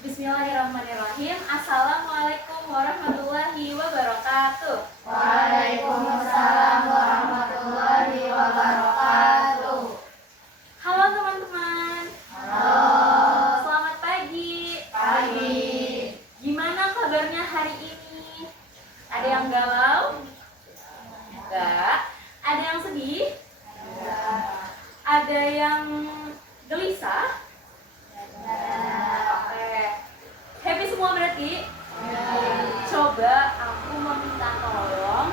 Bismillahirrahmanirrahim. Assalamualaikum warahmatullahi wabarakatuh. Waalaikumsalam warahmatullahi wabarakatuh. Halo teman-teman. Halo. Selamat pagi. Pagi. Gimana kabarnya hari ini? Ada yang galau? Enggak. Ada yang sedih? Enggak. Ada yang gelisah? Enggak. Oke. Happy semua berarti? Coba aku meminta tolong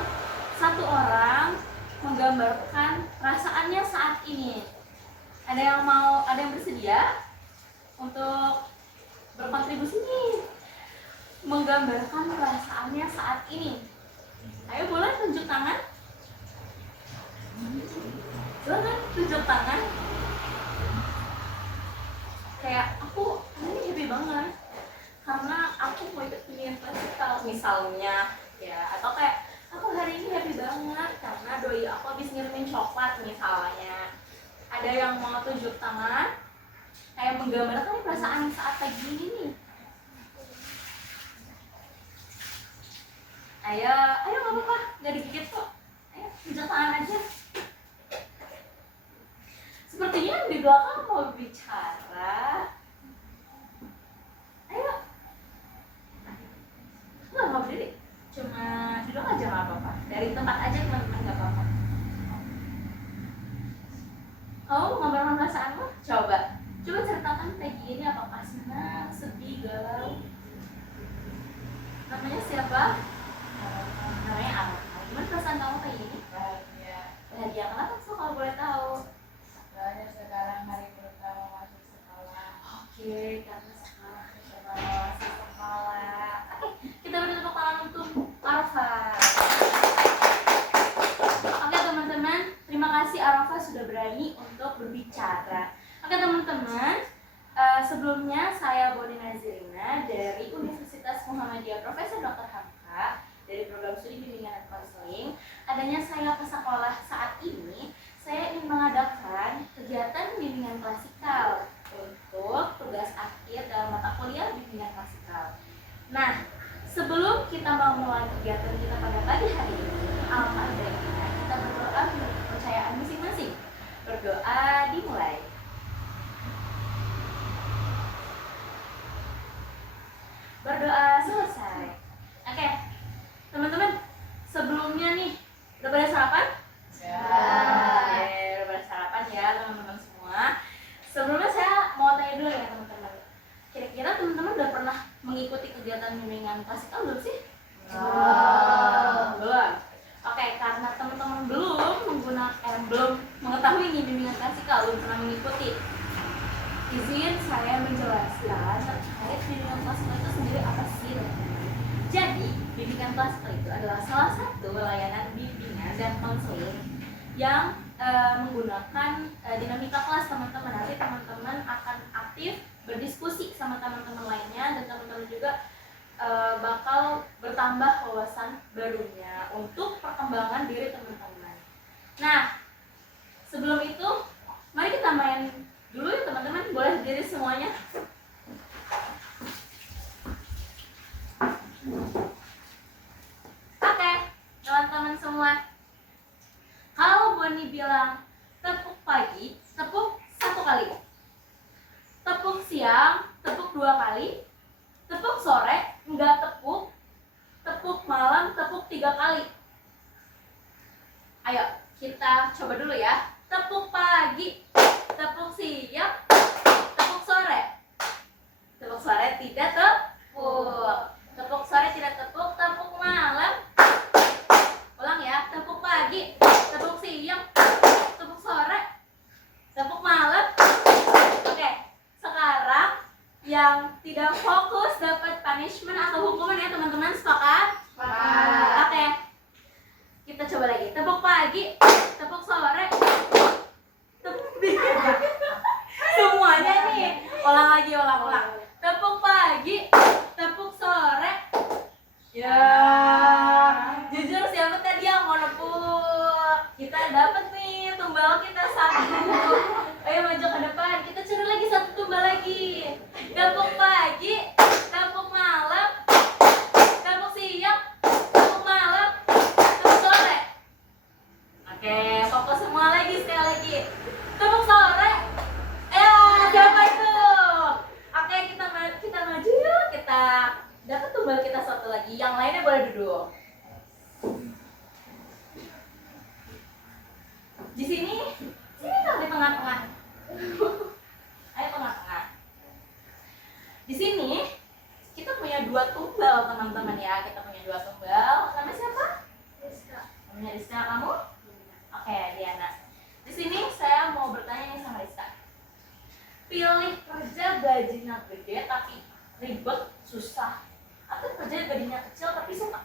satu orang menggambarkan perasaannya saat ini. Ada yang bersedia untuk berkontribusi nih, menggambarkan perasaannya saat ini. Ayo, boleh tunjuk tangan? Silakan tunjuk tangan. Kayak aku ini happy banget karena aku mau ikut pilihan klasikal misalnya ya, atau kayak aku hari ini happy banget karena doi aku habis ngirimin coklat misalnya. Ada yang mau tunjuk tangan kayak menggambarkan perasaan saat pagi ini nih? Ayo nggak apa-apa, nggak digigit kok. Ayo tunjuk tangan aja. Sepertinya di belakang mau bicara. Ayo. Nggak berdiri. Cuma duduk aja nggak apa-apa. Dari tempat aja teman-teman nggak apa-apa. Kamu menggambarkan perasaanmu? Coba ceritakan pagi ini apakah senang, sedih, galau. Namanya siapa? Namanya apa? Gimana perasaan kamu pagi ini? Bahagia. Bahagia. Kenapa tuh kalau boleh tahu? Soalnya sekarang hari pertama masuk sekolah. Oke, karena sekarang kita masih sekolah. Oke, kita beri tepuk tangan untuk Arfa. Oke teman-teman, terima kasih Arfa sudah berani untuk berbicara. Oke teman-teman, sebelumnya saya Boni Nazirina dari Universitas Muhammadiyah Profesor Dr. Hamka dari program studi bimbingan dan konseling. Adanya saya ke sekolah saat ini, saya ingin mengadakan kegiatan bimbingan klasikal untuk tugas akhir dalam mata kuliah bimbingan klasikal. Nah, sebelum kita memulai kegiatan kita pada pagi hari ini, alhamdulillah baiknya kita berdoa menurut kepercayaan masing-masing. Berdoa dimulai. Berdoa selesai. Oke, teman-teman, sebelumnya nih udah pada sarapan? Ya. Udah pada sarapan ya teman-teman semua. Sebelumnya saya mau tanya dulu ya teman-teman. Kira-kira teman-teman udah pernah mengikuti kegiatan bimbingan klasikal belum sih? Belum. Oke, karena teman-teman belum mengetahui nih bimbingan klasikal, belum pernah mengikuti. Izin saya menjelaskan terkait bimbingan klasikal itu sendiri apa sih? Jadi, bimbingan klasikal itu adalah salah satu layanan bimbingan dan konseling yang menggunakan dinamika kelas teman-teman. Nanti teman-teman akan aktif berdiskusi sama teman-teman lainnya dan teman-teman juga bakal bertambah wawasan barunya untuk perkembangan diri teman-teman. Nah, sebelum itu mari kita main dulu ya teman-teman. Boleh berdiri semuanya? Oke, teman-teman semua, kalau Boni bilang tepuk pagi, tepuk 1 kali. Tepuk siang, tepuk 2 kali. Tepuk sore, enggak tepuk. Tepuk malam, tepuk 3 kali. Ayo, kita coba dulu ya. Tepuk pagi, tepuk siang, tepuk sore. Tepuk sore tidak tepuk. Tepuk sore tidak tepuk, tepuk malam. Ulang ya, tepuk pagi, tepuk siang, tepuk sore, tepuk malam. Oke, sekarang yang tidak fokus dapat punishment atau hukuman ya teman-teman, sepakat? Oke, kita coba lagi. Tepuk pagi, tepuk sore, tepuk semuanya nih. Ulang lagi, ulang. Tepuk pagi, tepuk sore. Ya, jujur siapa tadi yang mau nepuk? Kita dapat nih tumbal kita 1. Ayo maju ke depan. Kita cari lagi 1 tumbal lagi. Tepuk pagi, ya, kita punya 2 tumbal. Nama siapa? Rizka. Namanya Rizka, kamu? Oke, Diana. Di sini saya mau bertanya nih sama Rizka. Pilih kerja gajinya gede tapi ribet, susah, atau kerja gajinya kecil tapi suka?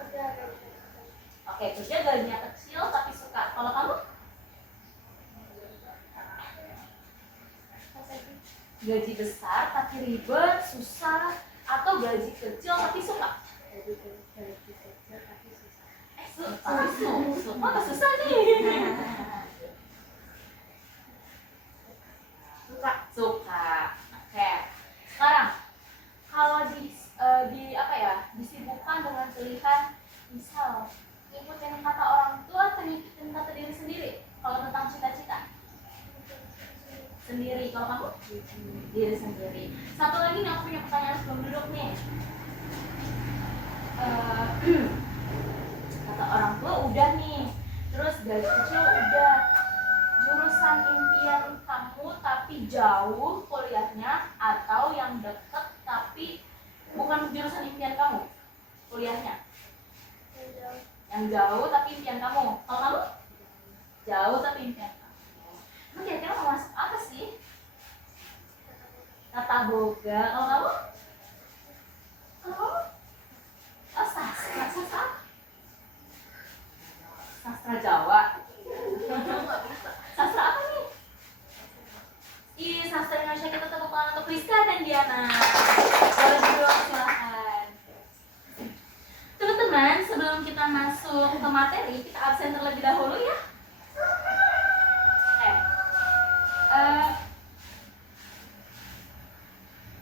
Kerja gaji. Oke, kerja gajinya kecil tapi suka. Kalau kamu? Gaji besar tapi ribet, susah, atau gaji kecil tapi suka? Gaji kecil tapi susah. Suka atau susah nih? Suka. Oke. Sekarang kalau disibukkan dengan pilihan, misal ngikutin kata orang tua atau ngikutin kata diri sendiri. Kalau tentang cita-cita sendiri, kalau kamu diri sendiri. Satu lagi nih, aku punya pertanyaan sebelum duduk nih. Kata orang tua udah nih, terus gaji kecil udah, jurusan impian kamu tapi jauh kuliahnya, atau yang deket tapi bukan jurusan impian kamu kuliahnya? Yang jauh tapi impian kamu. Kalau kamu? Jauh tapi impian kamu. Kamu kira-kira mau masuk apa sih? Tata boga. Kalau kamu? Oh, sastra. Sastra Jawa. Sastra apa nih? Sastra Indonesia. Kita tepuk tangan untuk Rizka dan Diana. Boleh duduk, silakan. Teman-teman, sebelum kita masuk ke materi, kita absen terlebih dahulu ya.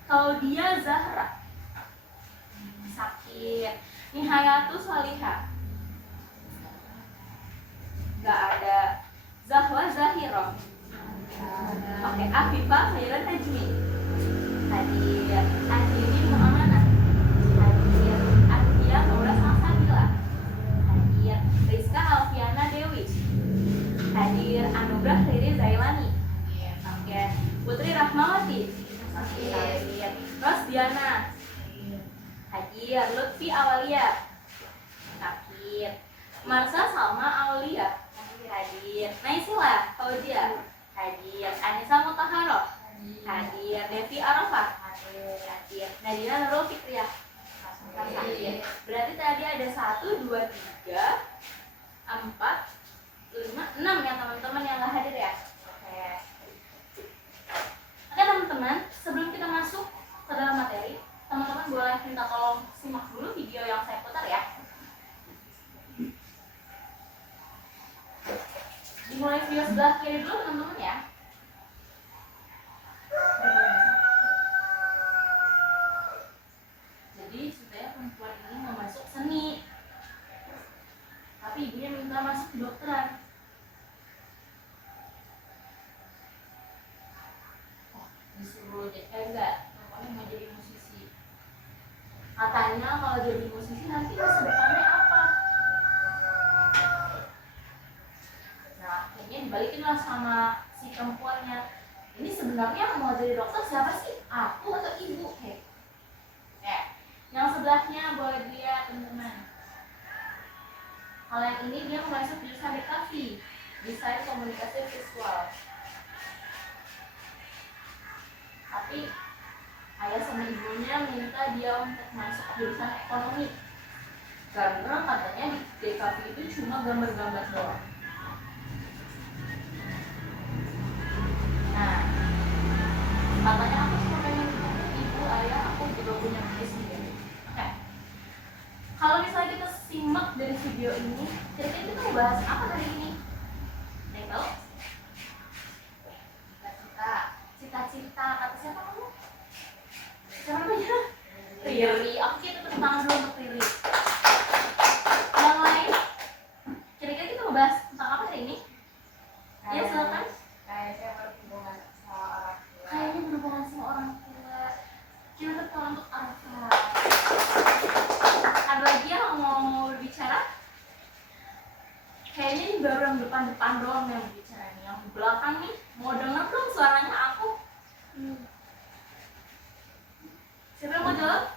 Klaudia Zahra sakit. Nihayatus Salihah nggak ada. Zahwa Zahiro. Oke, Afifah Khairan Najmi hadir. Adirin Mu'amanah hadir. Adia Maura Salsabila hadir. Rizka Alfiana Dewi hadir. Anugrah Riri Zailani. Oke. Putri Rahmawati hadir. Rosdiana hadir. Lutfi Awalia hadir. Marsa Salma Aulia hadir. Naisila Fauzia hadir. Anissa Mutaharo hadir. Devi Arafah hadir. Nadina Nurul Fitriah hadir. Berarti tadi ada 1, 2, 3, 4, 5, 6 ya teman-teman yang nggak hadir ya. Oke teman-teman, sebelum kita masuk ke dalam materi, teman-teman boleh minta tolong simak dulu video yang saya putar ya. Dimulai video sebelah kiri dulu teman-teman ya. Jadi ceritanya perempuan ini mau masuk seni, tapi ibunya minta masuk kedokteran. Disuruh enggak, pokoknya mau jadi musisi. Katanya kalau jadi musisi nanti masa depannya apa? Nah, akhirnya dibalikin lah sama si perempuannya. Ini sebenarnya mau jadi dokter siapa sih? Aku atau ibu? Yang sebelahnya boleh dilihat teman-teman. Kalau yang ini dia mau masuk jurusan DKV, desain komunikasi visual. Tapi ayah sama ibunya minta dia untuk masuk jurusan ekonomi karena katanya di DKV itu cuma gambar-gambar doang. Nah, katanya aku cuma pengen ibu ayah aku juga punya bisnis sendiri. Oke. Kalau misalnya kita simak dari video ini, kira-kira kita mau bahas apa hari ini? Ada yang tahu? Cita-cita kata siapa kamu? Siapa namanya? Riri. Oke, kita tepuk tangan dulu untuk Riri. Yang lain? Kira-kira kita mau bahas tentang apa hari ini? Ya, silakan. Kayaknya berhubungan sama orang tua. Kayaknya berhubungan sama orang tua. Kita tepuk tangan untuk Arfa. Ada lagi yang mau berbicara? Kayaknya ini baru yang depan-depan doang yang berbicara nih. Yang di belakang nih, mau denger dong suaranya aku. Siapa yang mau jawab?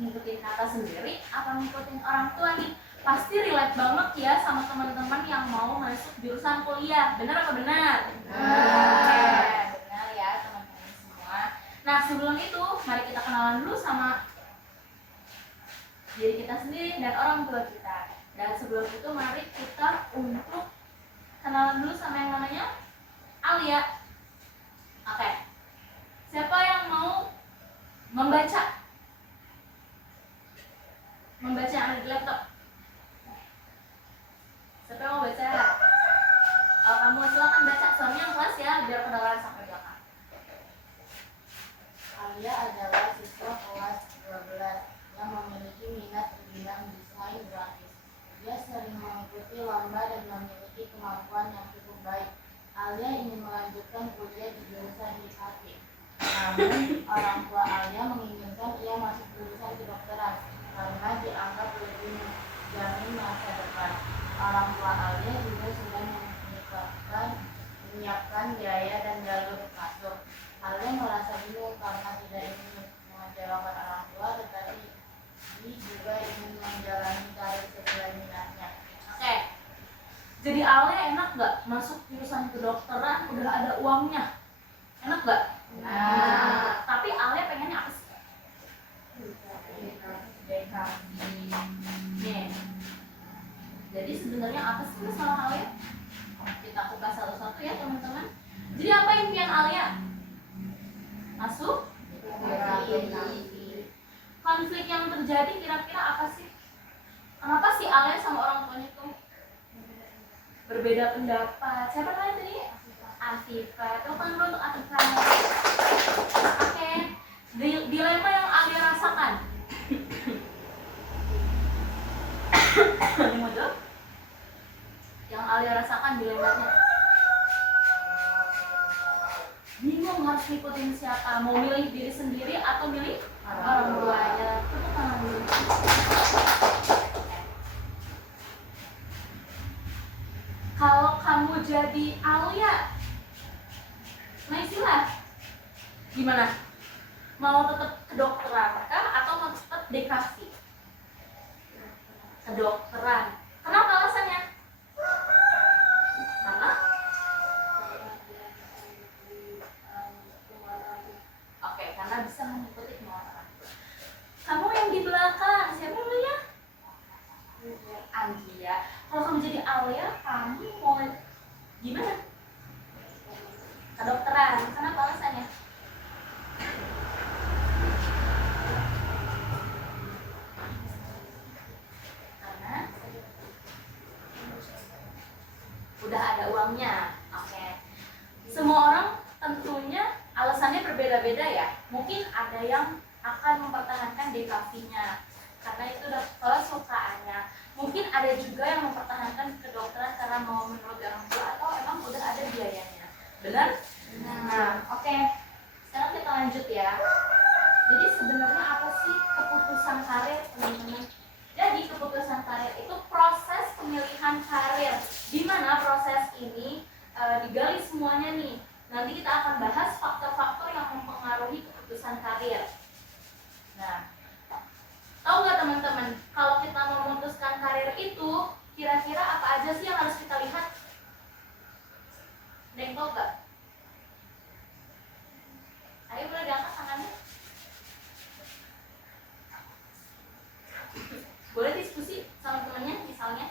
ngikutin kata sendiri apa ngikutin orang tua nih? Pasti relate banget ya sama teman-teman yang mau masuk jurusan kuliah. Benar apa benar? Benar ya teman-teman semua. Nah, sebelum itu mari kita kenalan dulu sama diri kita sendiri dan orang tua kita. Dan sebelum itu mari kita untuk kenalan dulu sama yang namanya Alia. Oke. Siapa yang mau membaca? Membaca yang ada di laptop. Siapa yang mau baca? Kamu silakan baca, soalnya yang kelas ya, biar kedengaran sampai belakang. Alia adalah siswa kelas 12 yang memiliki minat di bidang desain grafis. Dia sering mengikuti lomba dan memiliki kemampuan yang cukup baik. Alia ingin melanjutkan kuliah di jurusan IKT. Namun, orang tua Alia menginginkan ia masuk jurusan kedokteran karena dianggap lebih menjamin masa depan. Orang tua Alia juga sudah menyiapkan biaya dan jalur masuk. Alia merasa bingung karena tidak ingin mengecewakan orang tua, tetapi dia juga ingin menjalani karir sesuai minatnya. Oke. Jadi Alia enak gak masuk jurusan kedokteran udah ada uangnya? Enak gak? Nah, tapi Alia pengennya apa sih? Nih. Jadi sebenarnya apa sih masalah Alia? Kita kupas satu-satu ya teman-teman. Jadi apa impian Alia? Masuk? Konflik yang terjadi kira-kira apa sih? Kenapa sih Alia sama orang tuanya tuh berbeda pendapat? Siapa namanya tadi? Afifah. Tepuk tangan dulu untuk Afifah. Oke. Dilema yang Alia rasakan. Ini mau jawab? Yang Alia rasakan dilemanya. Bingung harus ngikutin siapa? Mau milih diri sendiri atau milih orang tuanya? Tepuk tangan dulu. Kalau kamu jadi Alia, Naisila, gimana? Mau tetap kedokteran kah atau mau tetap DKV? Kedokteran. Kenapa alasannya? Karena oke, karena bisa mengikuti kemauan orang tua. Kamu yang di belakang, siapa namanya? Anggia. Kalau kamu jadi Alia, kamu mau gimana? Kedokteran. Kenapa alasannya? Karena udah ada uangnya. Oke. Semua orang tentunya alasannya berbeda-beda ya. Mungkin ada yang akan mempertahankan DKV-nya karena itu udah kesukaannya. Mungkin ada juga yang mempertahankan kedokteran karena mau menuruti orang tua atau emang udah ada biayanya. Benar? Nah, oke. Sekarang kita lanjut ya. Jadi sebenarnya apa sih keputusan karir, teman-teman? Jadi keputusan karir itu proses pemilihan karir. Di mana proses ini digali semuanya nih. Nanti kita akan bahas faktor-faktor yang mempengaruhi keputusan karir. Nah, tahu nggak teman-teman, kalau kita memutuskan karir itu, kira-kira apa aja sih yang harus kita lihat? Ada yang tahu nggak? Ayo boleh diangkat tangannya. Boleh diskusi sama temannya, misalnya.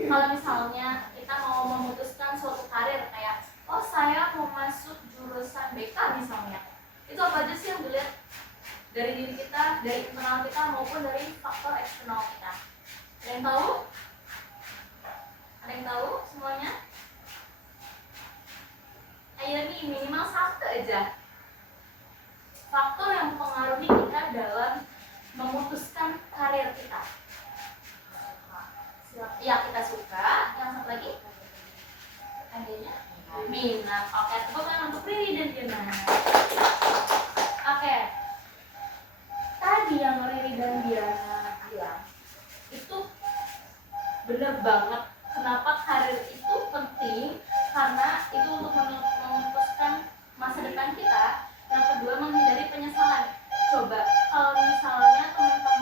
Kalau misalnya kita mau memutuskan suatu karir kayak, oh saya mau masuk jurusan BK misalnya, itu apa aja sih yang dilihat dari diri kita, dari internal kita maupun dari faktor eksternal kita? Ada yang tahu? Ada yang tahu semuanya? Ayo nih minimal satu aja faktor yang mempengaruhi kita dalam memutuskan karir kita. Ya, kita suka. Yang satu lagi? Adanya? Minat. Oke, tepuk tangan untuk Riri dan Diana. Oke. Tadi yang Riri dan Diana bilang itu benar banget. Kenapa karir itu penting? Karena itu untuk memutuskan masa depan kita. Yang kedua, menghindari penyesalan. Coba kalau misalnya teman-teman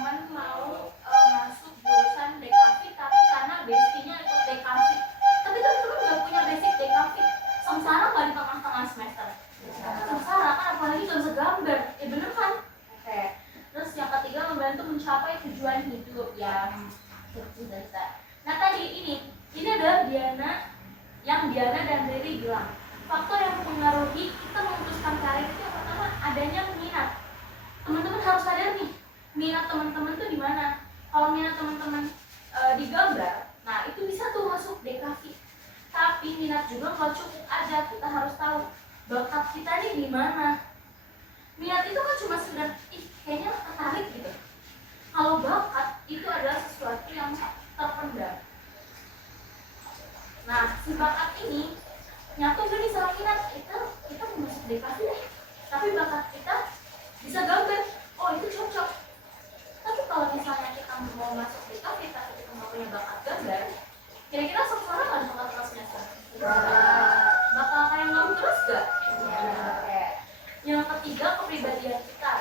minat teman-teman tuh di mana. Kalau minat teman-teman di gambar, nah itu bisa tuh masuk DKV. Tapi minat juga nggak cukup aja, kita harus tahu bakat kita nih di mana. Minat itu kan cuma sekedar kayaknya tertarik gitu. Kalau bakat itu adalah sesuatu yang terpendam. Nah, si bakat ini nyatu gak nih sama minat, kita mau masuk DKV tapi bakat kita bisa gambar, oh itu cocok. Tapi kalau misalnya kita mau masuk DKV tapi kita nggak punya bakat gambar, kira-kira sekolah nggak bakal terus semester? Bakal kayak ngomong terus gak? Yang ketiga, kepribadian kita.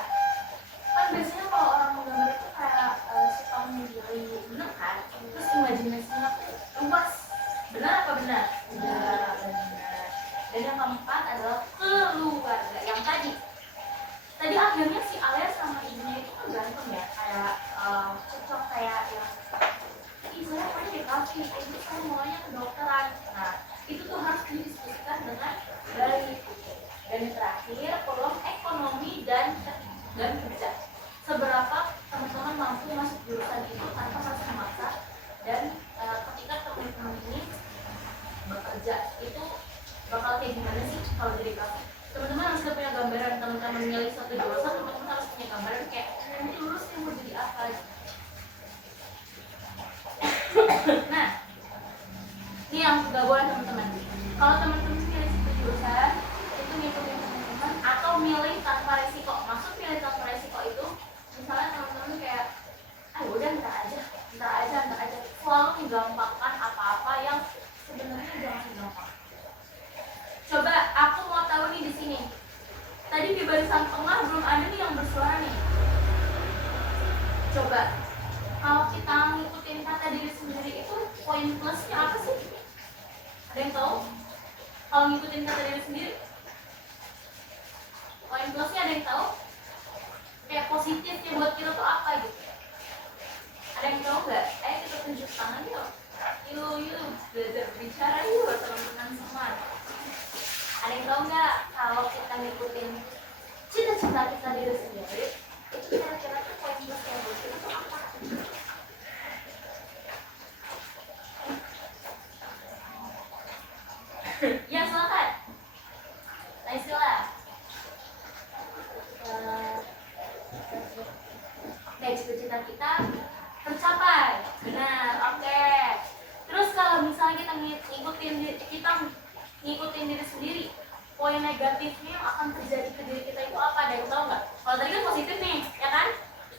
Kan biasanya kalau orang menggambar itu kayak suka mencuri benang kan, terus imajinasinya tuh luas. Benar apa benar? Benar. Dan yang keempat adalah keluarga. Yang tadi akhirnya si Alia sama ibunya itu kan ganteng ya, kayak cocok, kayak yang saya mau di kafe, ibu saya maunya kedokteran. Nah itu tuh harus didiskusikan dengan baik. Dan yang terakhir, kolom ekonomi dan kerja. Seberapa teman-teman mampu masuk jurusan itu tanpa harus memaksa, dan ketika teman-teman ini bekerja itu bakal kayak gimana sih kalau jadi kafe. Teman-teman harus punya gambaran. Teman-teman milih satu jurusan, teman-teman harus punya gambaran kayak ini lulus yang mau jadi apa. Nah, ini yang gak boleh teman-teman. Kalau teman-teman milih satu jurusan, itu ngikutin teman-teman atau milih tanpa resiko. Maksud milih tanpa resiko itu, misalnya teman-teman kayak, udah ntar aja. Selalu menggampangkan apa-apa yang sebenarnya jangan gampang. Coba aku mau tahu nih di sini. Tadi di barisan tengah belum ada nih yang bersuara nih. Coba kalau kita ngikutin kata diri sendiri itu poin plusnya apa sih? Ada yang tahu? Kalau ngikutin kata diri sendiri, poin plusnya ada yang tahu? Kayak positifnya buat kita tuh apa gitu? Ada yang tahu nggak? Ayo kita tunjuk tangan yuk. Yuk belajar bicara yuk teman-teman semua. Ada yang tahu nggak kalau kita ngikutin cita-cita kita diri sendiri, itu kira-kira tuh poin plusnya buat kita tuh apa? Ya silakan. Naisila. Oke, cita-cita kita tercapai. Benar. Oke. Terus kalau misalnya kita ngikutin diri sendiri, poin negatifnya yang akan terjadi ke diri kita itu apa? Ada yang tahu nggak? Kalau tadi kan positif nih, ya kan?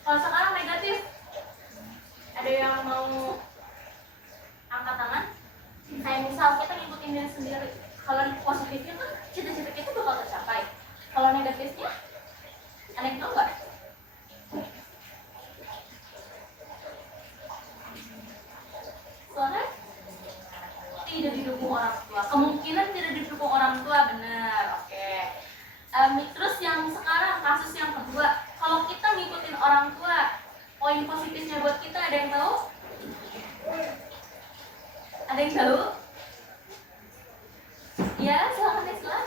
Kalau sekarang negatif, ada yang mau angkat tangan? Kayak misal kita ngikutin diri sendiri, kalau positifnya kan cita-cita kita bakal tercapai. Kalau negatifnya, ada yang tahu nggak? Soalnya tidak didukung orang tua. Kemungkinan tidak didukung orang tua, benar. Oke. Terus yang sekarang kasus yang kedua, kalau kita ngikutin orang tua, poin positifnya buat kita ada yang tahu? Ada yang tahu? Ya, silakan Isla.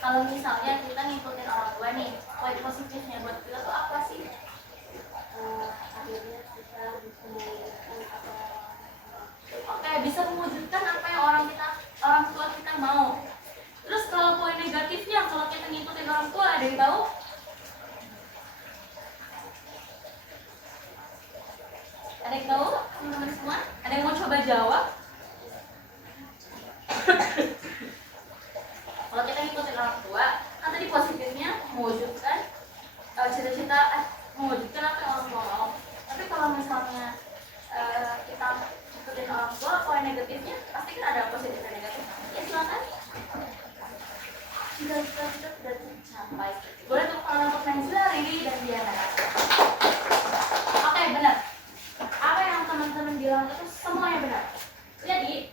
Kalau misalnya kita ngikutin orang tua nih, poin positifnya buat kita tuh apa sih? Akhirnya kita bisa mewujudkan apa. Oke, bisa mewujudkan apa yang orang tua kita mau. Terus kalau poin negatifnya, kalau kita ngikutin orang tua, ada yang tahu? Ada yang tahu, teman-teman semua? Ada yang mau coba jawab? Kalau kita ngikutin orang tua, kan tadi positifnya mewujudkan cita-cita, mewujudkan apa yang orang tua mau. Tapi kalau misalnya kita ngikutin orang tua, poin negatifnya pasti kan ada positif dan negatif. Ya silakan. Cita-cita kita sudah tercapai. Boleh tepuk tangan untuk Najla, Riri, dan Diana. Oke, benar. Apa yang teman-teman bilang itu semuanya benar. Jadi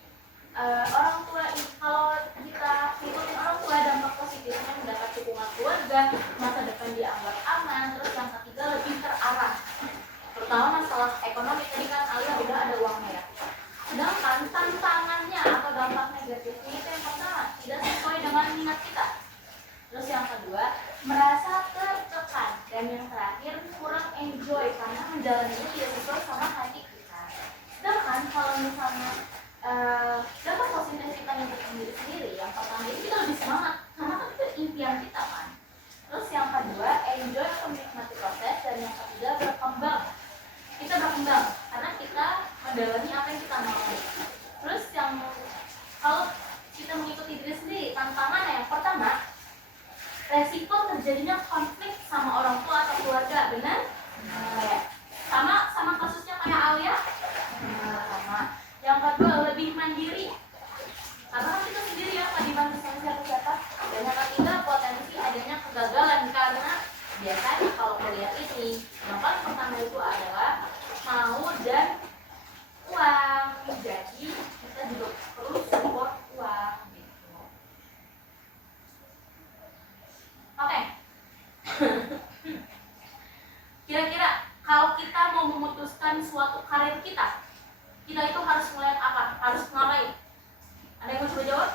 orang tua, kalau kita ngikutin orang tua, dampak positifnya mendapat dukungan keluarga, masa depan dianggap aman. Terus yang ketiga lebih terarah, terutama masalah ekonomi. Tadi kan Alia udah ada uangnya ya. Sedangkan tantangannya atau dampak negatifnya itu yang pertama, tidak sesuai dengan minat kita. Terus yang kedua, merasa tertekan. Dan yang terakhir, kurang enjoy karena menjalaninya tidak sesuai sama hati kita. Sedangkan kalau misalnya dampak positif kita untuk diri sendiri, yang pertama itu kita lebih semangat karena kan itu impian kita kan. Terus yang kedua, enjoy atau menikmati proses. Dan yang ketiga, berkembang. Kita berkembang karena kita mendalami apa yang kita mau. Terus yang kalau kita mengikuti diri sendiri, tantangan yang pertama, resiko terjadinya konflik sama orang tua atau keluarga, benar? Sama kasusnya kayak Alia. Sama. Yang kedua, lebih mandiri karena kan kita sendiri ya, nggak dibantu sama siapa-siapa. Dan yang ketiga, potensi adanya kegagalan karena biasanya kalau kuliah ini yang paling pertama itu adalah mau dan uang. Jadi kita juga perlu support uang gitu. Oke. Kira-kira kalau kita mau memutuskan suatu karir kita itu harus melihat apa? Harus ngapain? Ada yang mau coba jawab?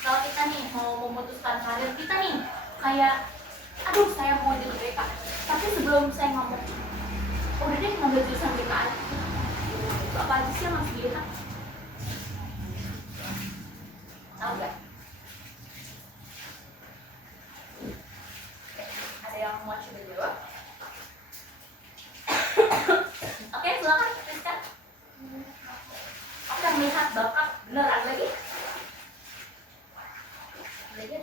Kalau kita nih mau memutuskan karir kita nih, kayak aduh saya mau jadi BK, tapi sebelum saya ngomong udah deh ngambil jurusan BK aja, itu apa aja sih yang harus dilihat? Tahu gak? Ada yang mau coba jawab? Oke, silakan Rizka. Oke, melihat bakat beneran lagi. Lagi.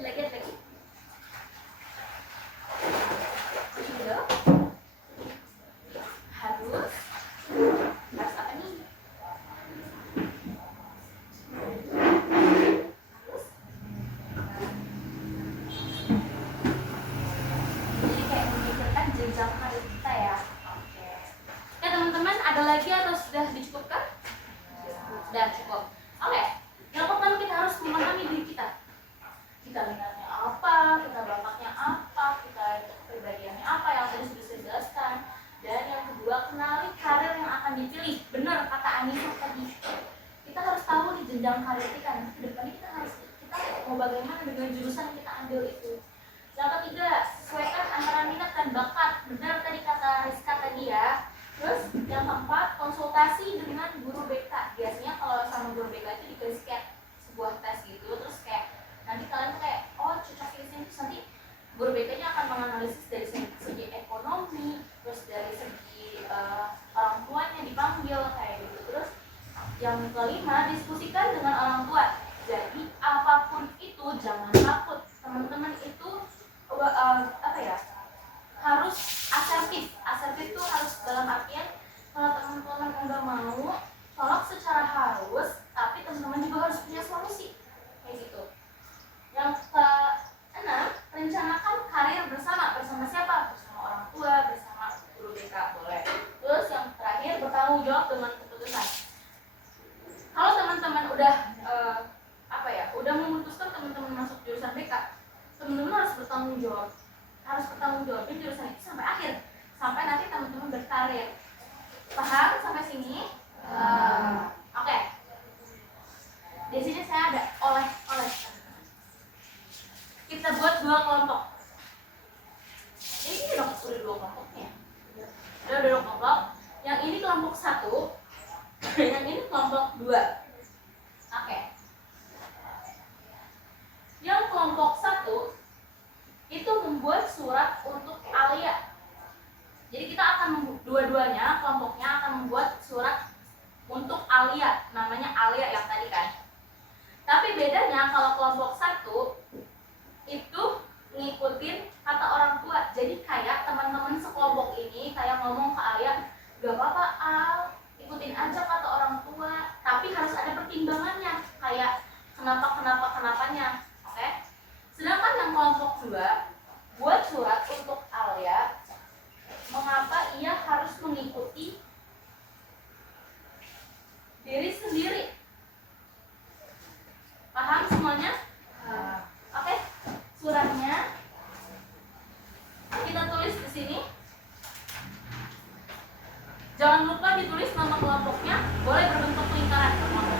Udah. Harus apa nih? Jadi kayak memikirkan jenjang karir kita ya. Oke. Oke teman-teman, ada lagi atau sudah dicukupkan? Sudah cukup. Oke. Yang pertama kita harus memahami diri kita. Kita minatnya apa, kita bakatnya apa, kita kepribadiannya apa yang tadi sudah saya jelaskan. Dan yang kedua, kenali karir yang akan dipilih. Benar kata Anissa tadi. Kita harus tahu di jenjang karir kita. Nanti ke depannya kita mau bagaimana dengan jurusan yang kita ambil itu. Yang ketiga, sesuaikan antara minat dan bakat. Benar tadi kata Rizka tadi ya. Terus yang keempat, konsultasi dengan guru BK. Biasanya kalau sama guru BK itu dikasih kayak sebuah tes gitu. Terus kayak nanti kalian tuh kayak cocok ini terus nanti guru BK-nya akan menganalisis dari segi ekonomi, terus dari segi orang tuanya dipanggil kayak gitu. Terus yang kelima, diskusikan dengan orang tua. Jadi apapun itu jangan takut. Teman-teman itu harus asertif. Asertif itu harus dalam artian kalau teman-teman enggak mau tolak secara halus, tapi teman-teman juga harus punya solusi kayak gitu. Yang keenam, rencanakan karir bersama siapa? Bersama orang tua, bersama guru BK boleh. Terus yang terakhir, bertanggung jawab dengan keputusan. Kalau teman-teman udah memutuskan teman-teman masuk jurusan BK, teman-teman harus bertanggung jawab. Harus bertanggung jawabin jurusan itu sampai akhir, sampai nanti teman-teman berkarir. Paham sampai sini? Oke. Di sini saya ada oleh. Kita buat dua kelompok. Ini udah dua kelompoknya. Udah dua kelompok. Yang ini kelompok 1, yang ini kelompok 2. Oke. Yang kelompok 1 itu membuat surat untuk Alia. Jadi kita akan dua-duanya kelompoknya akan membuat surat untuk Alia, namanya Alia yang tadi kan. Tapi bedanya kalau kelompok 1 itu ngikutin kata orang tua. Jadi kayak teman-teman sekelompok ini kayak ngomong ke Alia, gak apa-apa Al, ikutin aja kata orang tua, tapi harus ada pertimbangannya, kayak kenapanya. Oke? Sedangkan yang kelompok 2 buat surat untuk Alia, mengapa ia harus mengikuti diri sendiri. Paham semuanya? Oke? Suratnya kita tulis di sini. Jangan lupa ditulis nama kelompoknya, boleh berbentuk lingkaran kelompok.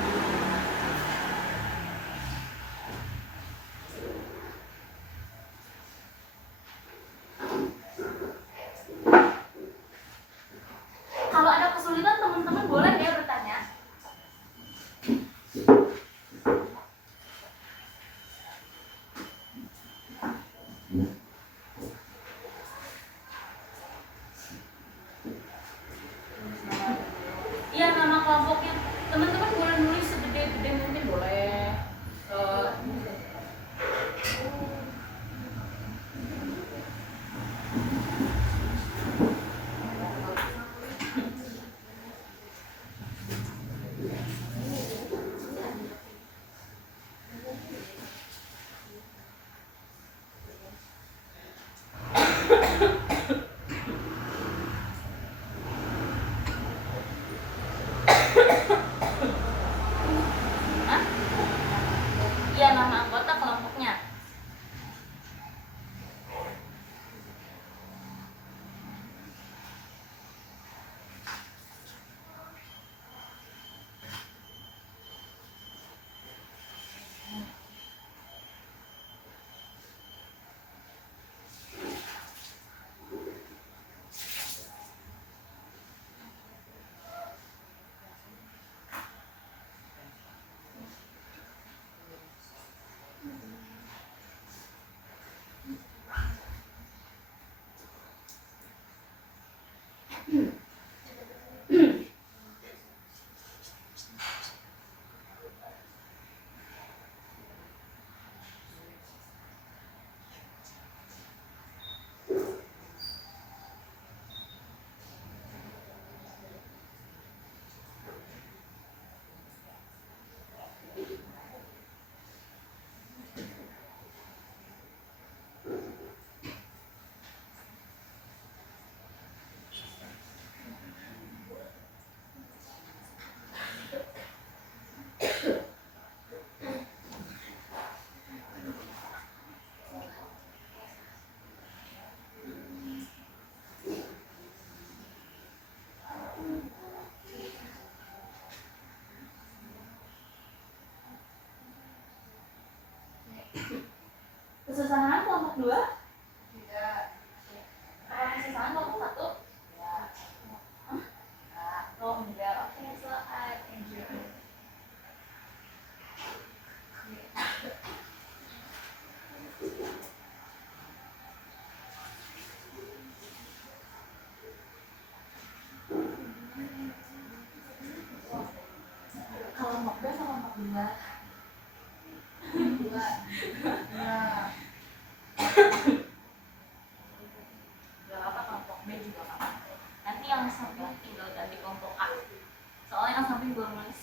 kelompoknya. Teman-teman boleh nulis segede-gede mungkin boleh. Hah? Iya, nama anggota kelompoknya. Kesusahan kelompok 2? Tidak. Kesusahan kelompok 1? Oh enggak, oke, so I enjoy. Kelompok B sama kelompok 2? Dua. Nah, Gak apa, kelompok B juga gak apa. Nanti yang samping tinggal ganti kelompok A. Soalnya yang samping belum nulis.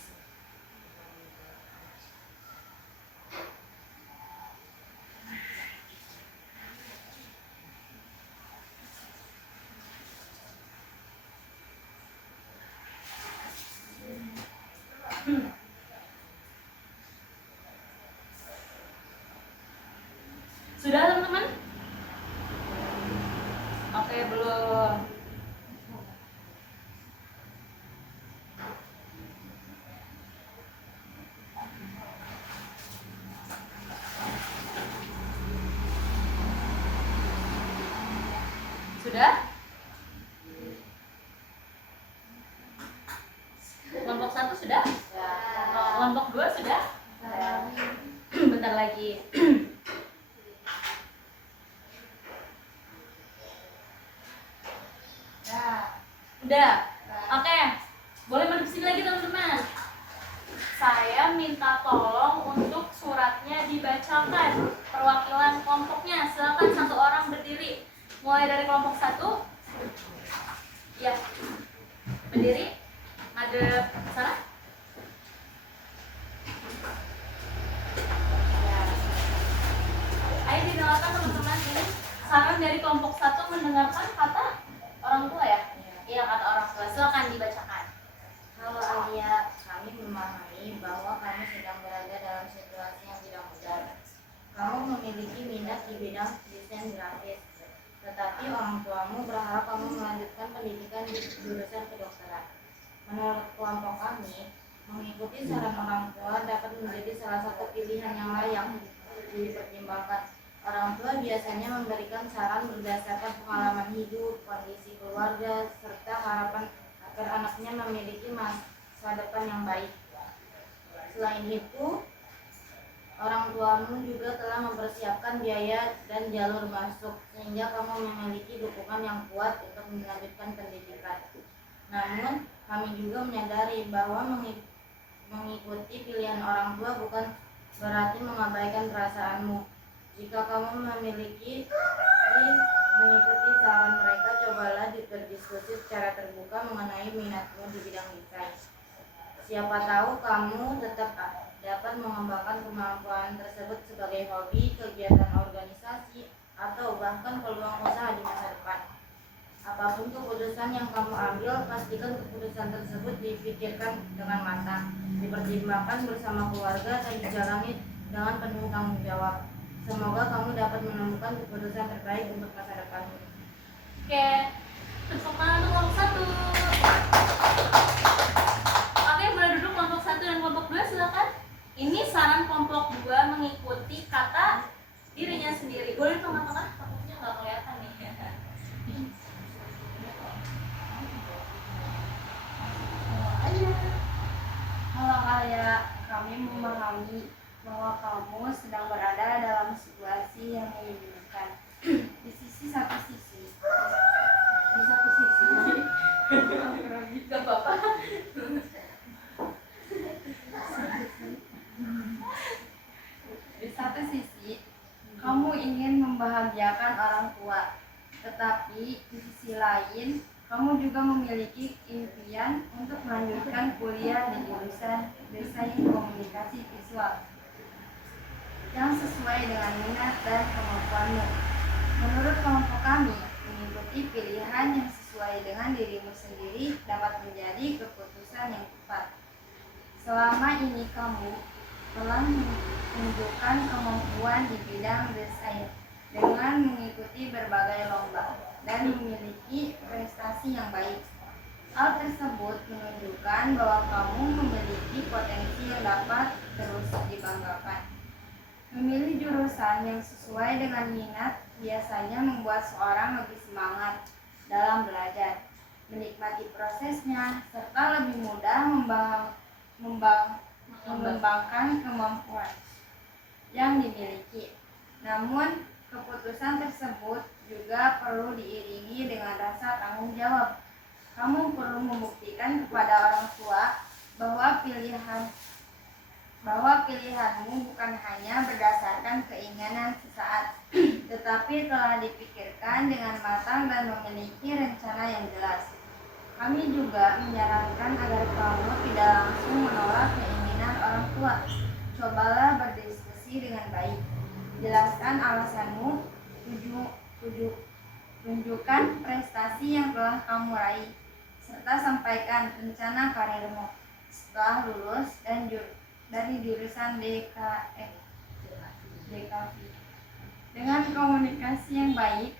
Sudah teman-teman? Oke, belum. Sudah? Kelompok 1 sudah? ya. Kelompok 2 sudah? Bentar lagi. Nah, Udah. Oke. Boleh madep sini lagi teman-teman. Saya minta tolong untuk suratnya dibacakan. Perwakilan kelompoknya. Silakan satu orang berdiri. Mulai dari kelompok 1. Ya. Berdiri. Madep sana. Ayo didengarkan teman-teman, ini saran dari kelompok 1 mendengarkan kata orang tua ya? Iya, kata orang tua. Silakan dibacakan. halo Alia, kami memahami bahwa kamu sedang berada dalam situasi yang tidak mudah. Kamu memiliki minat di bidang desain grafis, tetapi orang tuamu berharap kamu melanjutkan pendidikan di jurusan kedokteran. Menurut kelompok kami, mengikuti saran orang tua dapat menjadi salah satu pilihan yang layak dipertimbangkan. Orang tua biasanya memberikan saran berdasarkan pengalaman hidup, kondisi keluarga, serta harapan agar anaknya memiliki masa depan yang baik. Selain itu, orang tuamu juga telah mempersiapkan biaya dan jalur masuk, sehingga kamu memiliki dukungan yang kuat untuk melanjutkan pendidikan. Namun, Kami juga menyadari bahwa mengikuti pilihan orang tua bukan berarti mengabaikan perasaanmu. Jika kamu memiliki mengikuti saran mereka, cobalah berdiskusi secara terbuka mengenai minatmu di bidang desain. Siapa tahu kamu tetap dapat mengembangkan kemampuan tersebut sebagai hobi, kegiatan organisasi, atau bahkan peluang usaha di masa depan. Apapun keputusan yang kamu ambil, pastikan keputusan tersebut dipikirkan dengan matang, dipertimbangkan bersama keluarga, dan dijalani dengan penuh tanggung jawab. Semoga kamu dapat menemukan keputusan terbaik untuk masa depanmu. Oke, tepuk tangan untuk kelompok 1. Oke, boleh duduk kelompok 1 dan kelompok 2, silakan. Ini saran kelompok 2 mengikuti kata dirinya sendiri. Boleh tengah-tengah, takutnya nggak kelihatan nih. Halo Alia, kami memahami bahwa kamu sedang berada dalam situasi yang membingungkan. Di satu sisi, Gak apa-apa. di satu sisi, kamu ingin membahagiakan orang tua, tetapi di sisi lain, kamu juga memiliki impian untuk melanjutkan kuliah di jurusan desain komunikasi visual yang sesuai dengan minat dan kemampuanmu. Menurut kelompok kami, mengikuti pilihan yang sesuai dengan dirimu sendiri dapat menjadi keputusan yang tepat. Selama ini kamu telah menunjukkan kemampuan di bidang desain dengan mengikuti berbagai lomba dan memiliki prestasi yang baik. Hal tersebut menunjukkan bahwa kamu memiliki potensi yang dapat terus dibanggakan. Memilih jurusan yang sesuai dengan minat biasanya membuat seorang lebih semangat dalam belajar, menikmati prosesnya, serta lebih mudah mengembangkan kemampuan yang dimiliki. Namun, keputusan tersebut juga perlu diiringi dengan rasa tanggung jawab. Kamu perlu membuktikan kepada orang tua bahwa pilihanmu bukan hanya berdasarkan keinginan sesaat, tetapi telah dipikirkan dengan matang dan memiliki rencana yang jelas. Kami juga menyarankan agar kamu tidak langsung menolak keinginan orang tua. Cobalah berdiskusi dengan baik. Jelaskan alasanmu, tunjukkan prestasi yang telah kamu raih, serta sampaikan rencana karirmu setelah lulus dan dari jurusan DKV. Dengan komunikasi yang baik,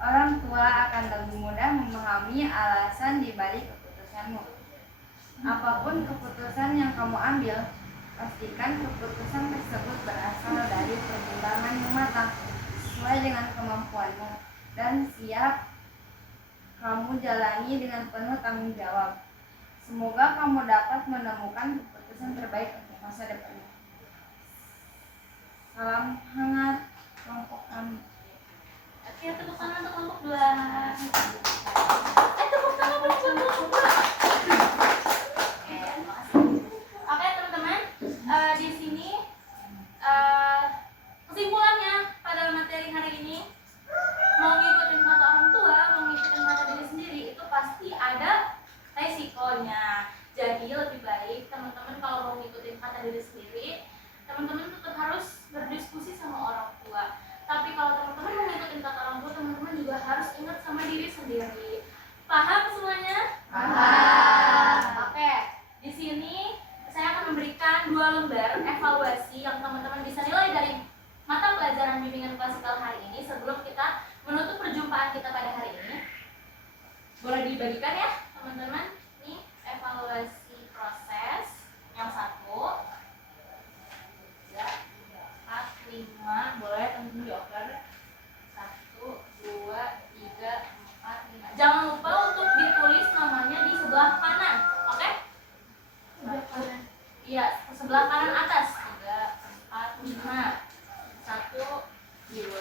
orang tua akan lebih mudah memahami alasan di balik keputusanmu. Apapun keputusan yang kamu ambil, pastikan keputusan tersebut berasal dari pertimbangan yang matang, sesuai dengan kemampuanmu, dan siap kamu jalani dengan penuh tanggung jawab. Semoga kamu dapat menemukan keputusan terbaik untuk masa depanmu. Salam hangat kelompok kami. Oke, tepuk tangan untuk kelompok 2. Tepuk tangan untuk kelompok 2. Oke, teman-teman, di sini kesimpulannya pada materi hari ini, mau ngikutin kata orang tua, mau ngikutin kata diri sendiri, itu pasti ada resikonya. Jadi lebih baik teman-teman kalau mau ngikutin kata diri sendiri, teman-teman tetap harus berdiskusi sama orang tua. Tapi kalau teman-teman mau ngikutin kata orang tua, teman-teman juga harus ingat sama diri sendiri. Paham semuanya? Paham. Oke, di sini saya akan memberikan 2 lembar evaluasi yang teman-teman bisa nilai dari mata pelajaran bimbingan klasikal hari ini sebelum kita menutup perjumpaan kita pada hari ini. Boleh dibagikan ya teman-teman. Ini evaluasi proses yang 1, 3, 4, 5. Boleh teman-teman dioper. 1, 2, 3, 4, 5. Jangan lupa untuk ditulis namanya di sebelah kanan. Oke? Iya, sebelah kanan atas. 3, 4, 5. 1, 2,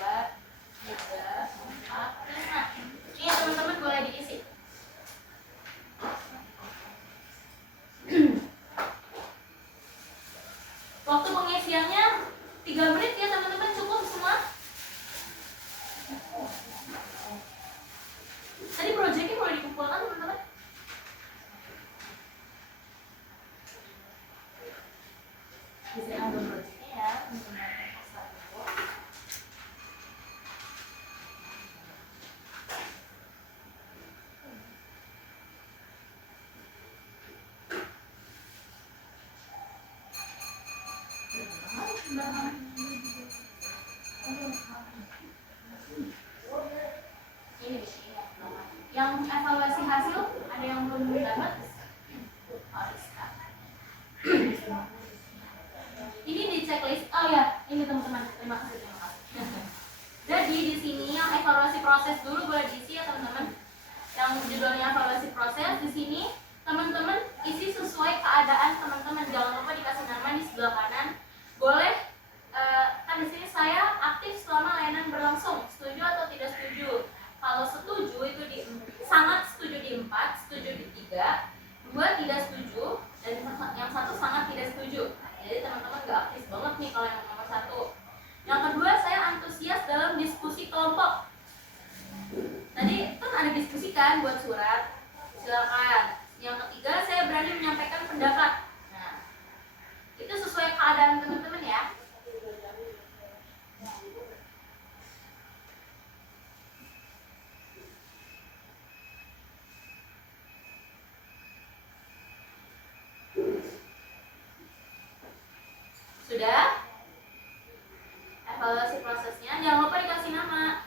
3, 4, 5. Ini teman-teman boleh diisi. 3 menit ya teman-teman, cukup semua. Tadi proyeknya boleh dikumpulkan teman-teman. Bisa ambil proyeknya ya, menggunakan pasal itu. Ini di sini ya. Yang evaluasi hasil ada yang belum dapat? Ariska. Ini di checklist. Oh ya, ini teman-teman. Terima kasih. Jadi di sini yang evaluasi proses dulu boleh diisi ya teman-teman. Yang judulnya evaluasi proses di sini teman-teman isi sesuai keadaan teman-teman. Jangan lupa dikasih nama di sebelah kanan. Boleh kan di sini saya aktif selama layanan berlangsung. Setuju atau tidak setuju? Kalau setuju itu sangat setuju di 4, setuju di 3, 2 tidak setuju, dan yang satu sangat tidak setuju. Jadi teman-teman gak aktif banget nih kalau yang nomor 1. Yang kedua, saya antusias dalam diskusi kelompok. Tadi kan ada diskusi kan buat surat, silakan. Yang ketiga, saya berani menyampaikan pendapat. Nah, itu sesuai keadaan teman-teman ya. Sudah? Evaluasi prosesnya, jangan lupa dikasih nama.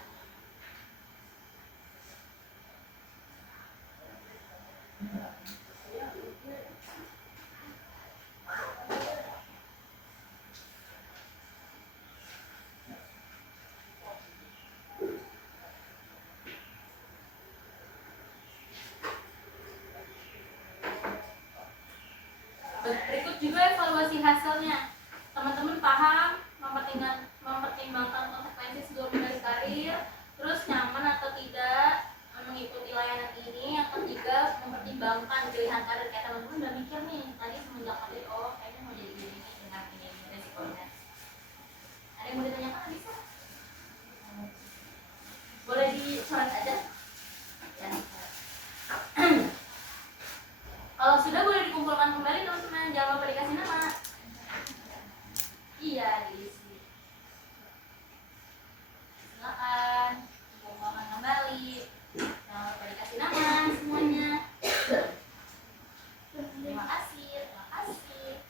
Berikut juga evaluasi hasilnya. Teman-teman paham, mempertimbangkan konsekuensi sebelum memilih karir, terus nyaman atau tidak mengikuti layanan ini. Yang ketiga, mempertimbangkan pilihan karir. Kayak teman-teman udah mikir nih, tadi semenjak karir, oh kayaknya mau jadi gini dengan ini resikonya. Ada yang mau ditanyakan bisa? Boleh dicoret aja. Ya. Kalau sudah boleh dikumpulkan kembali teman-teman, jangan lupa dikasih nama. Iya, diisi. Silakan kumpulkan kembali. Jangan lupa dikasih nama semuanya. Terima kasih, terima kasih.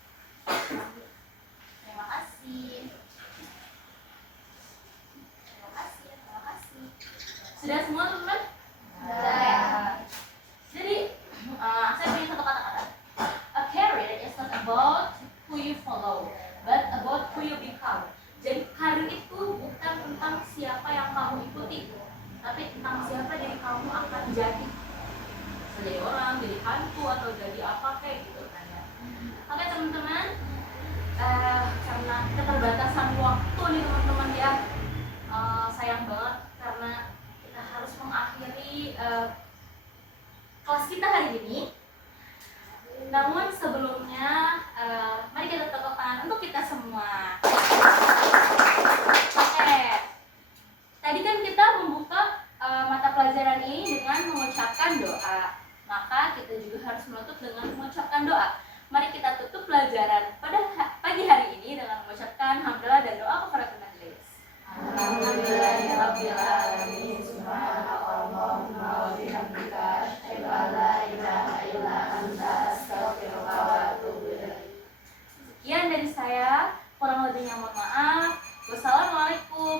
Terima kasih. Terima kasih, terima kasih. Sudah semua teman-teman? Sudah ya. Jadi saya punya satu kata-kata. A career is not about who you follow, but about who you become. Jadi karir itu bukan tentang siapa yang kamu ikuti, tapi tentang siapa diri kamu akan jadi. Bisa jadi orang, jadi hantu, atau jadi apa kayak gitu kan ya. Oke teman-teman, karena keterbatasan waktu nih teman-teman ya, sayang banget karena kita harus mengakhiri kelas kita hari ini. Namun sebelumnya, mari kita tepuk tangan untuk kita semua. Oke, tadi kan kita membuka mata pelajaran ini dengan mengucapkan doa. Maka kita juga harus menutup dengan mengucapkan doa. Mari kita tutup pelajaran pada pagi hari ini dengan mengucapkan hamdalah dan doa kepada majelis. Alhamdulillahirabbil alamin. Subhanakallahumma wa bihamdika asyhadu an la ilaha illa anta astaghfiruka wa atubu ilaik. Sekian dari saya, kurang lebihnya mohon maaf. Wassalamualaikum